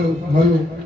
भलो भलो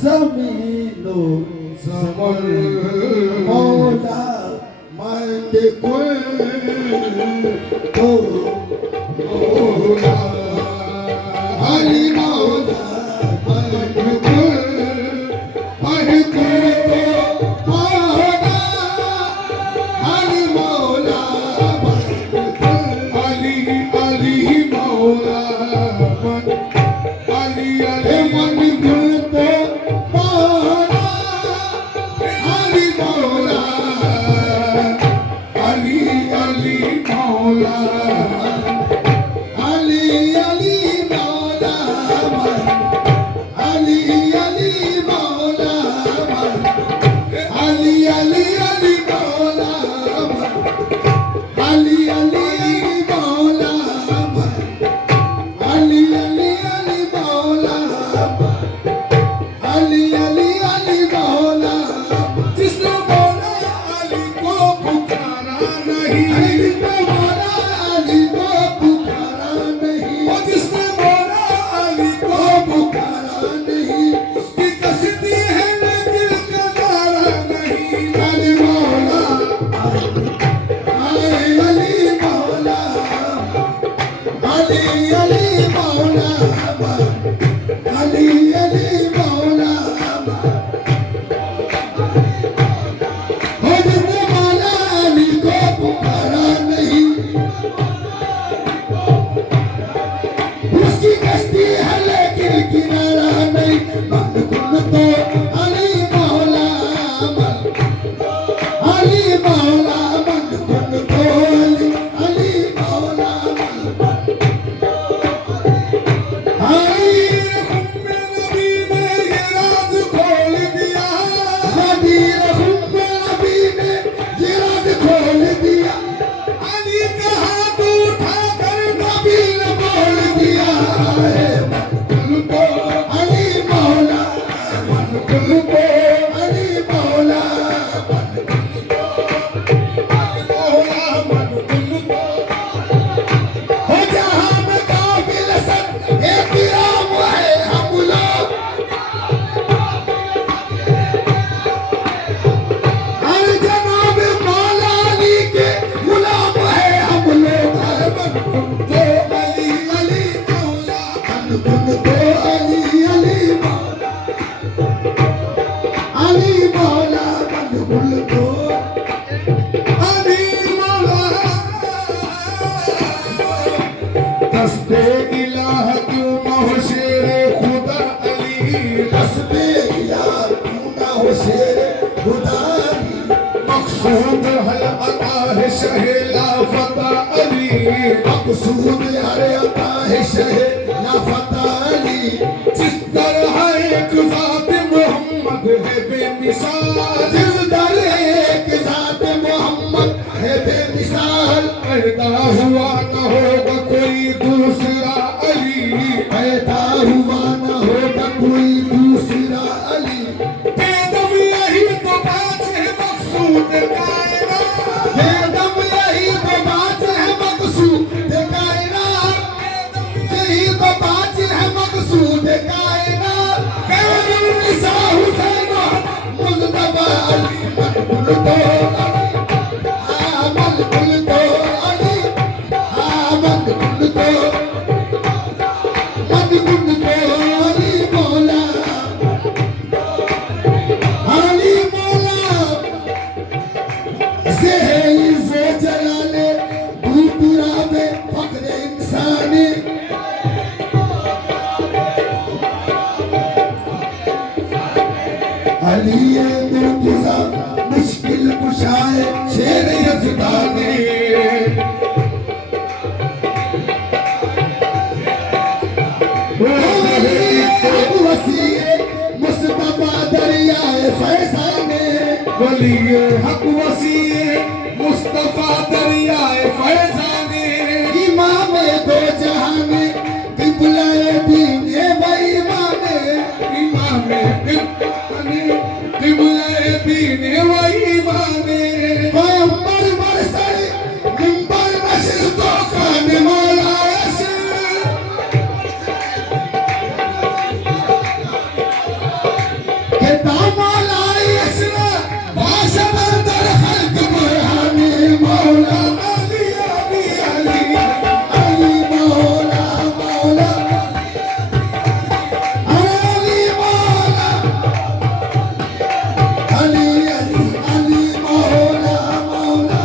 Zamino Zaman Mola Mande Mola Ali Mola Mande Mola Ali Mola Ali Mola Ali हो जहां में काबिल सब एक मकसूद हर अता है शह या फताली जिस तरह एक ज़ात मोहम्मद है बेमिसाल जिस तरह एक ज़ात मोहम्मद है बेमिसाल पैदा हुआ न होगा कोई दूसरा अली पैदा हुआ न होगा कोई दूसरा अली बेदम यही तो बात है मकसूद कायनात बेदम यही तो बात है मकसूद कायनात यही तो बात है मकसूद कायनात निसा हुसैन मुस्तफा अली मकबूल तो मकबूल तो अली मकबूल तो मकबूल तो अली मौला अली मौला से इज़्ज़ो जलाले दूसरा में फख्र इंसानी अली मुर्तज़ा मुश्किल कुशाए शेर यज़दानी वसी मुस्तफा दरियाए फैज़ाने वली हक वसी मुस्तफा दरियाए फैज़ाने इमाम दो जहाने किबलाए दीने व ईमाने इमाम किबलाए दीने व ईमाने पैगंबर बरसरे मिंबर नशिस्तों का निमाला के दामला यसना बाशर दर खल्क बुरहानी मौला अली अली अली अली मौला मौला अली मौला अली अली अली मौला मौला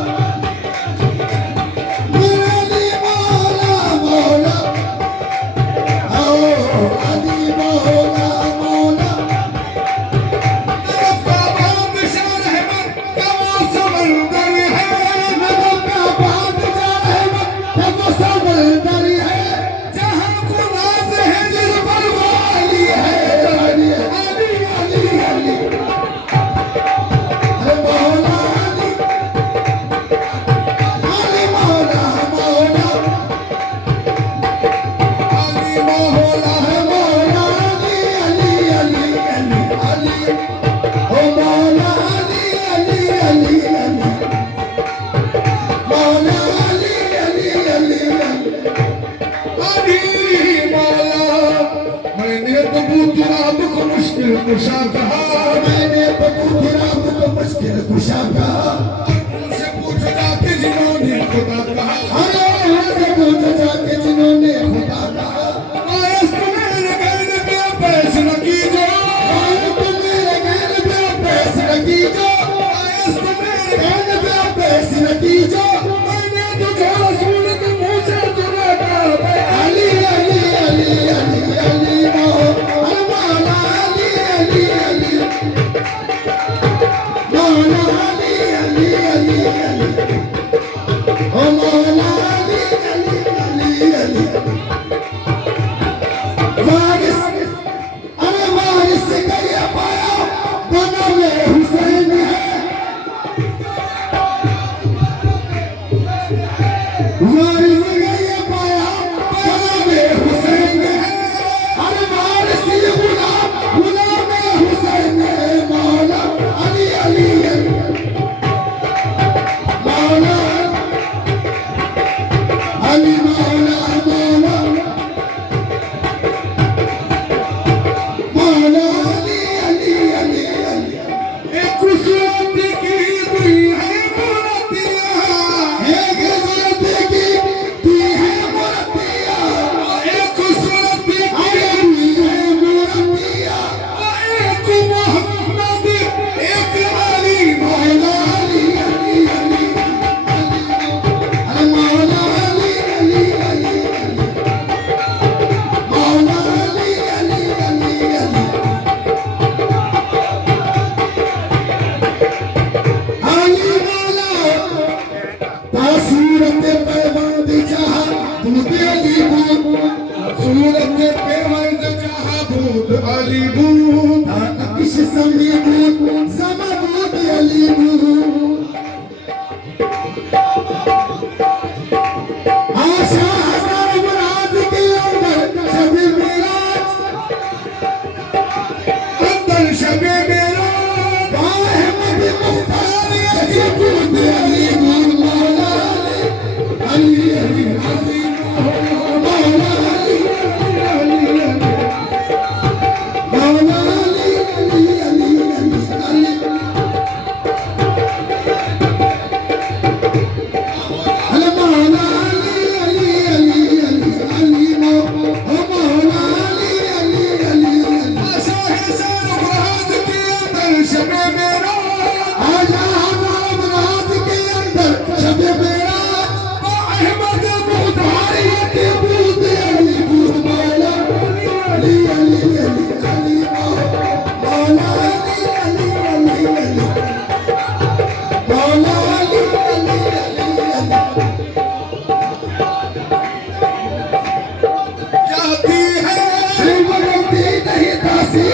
अली मौला मौला ओ अली मौला मौला मुश्किल कुशा कहा मैंने बबूतराब को मुश्किल कुशा कहा उनसे पूछ जाके जिन्होंने खुदा कहा अरे उनसे पूछ जाके जिन्होंने खुदा कहा आयस मेरे गैर पे फैसला कीजिए आयस मेरे गैर पे फैसला कीजिए आयस मेरे गैर पे फैसला कीजिए मैंने तुझे रसूल के मुंह से सुना था अली अली अली अली अली मौला अली अली अली मौला अली अली बेमर्द जहाँ बूद अली बूद नक्श समी बूद समा बूद अली बूद आशा हजार मुराद के अंदर शबे मेराज अंदर शबे मेराज अहमद मुख्तार अली बूद अली बूद मौला अली अली अली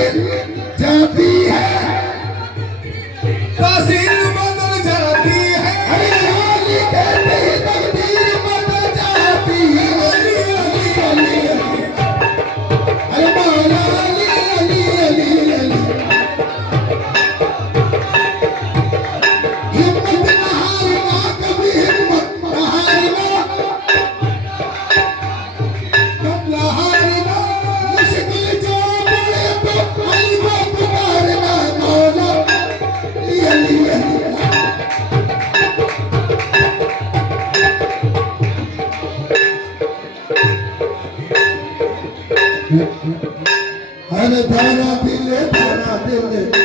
जाती है तासीर बदल जाती है अली कहते ही तकदीर बदल जाती है अली अली अली अरे मौला अली अली अली अली हिम्मत न हारना कभी हिम्मत न हारना कब न हारना मुश्किल जो पड़े तो अली को पुकारना मौला अली अली अली हर धारा दिल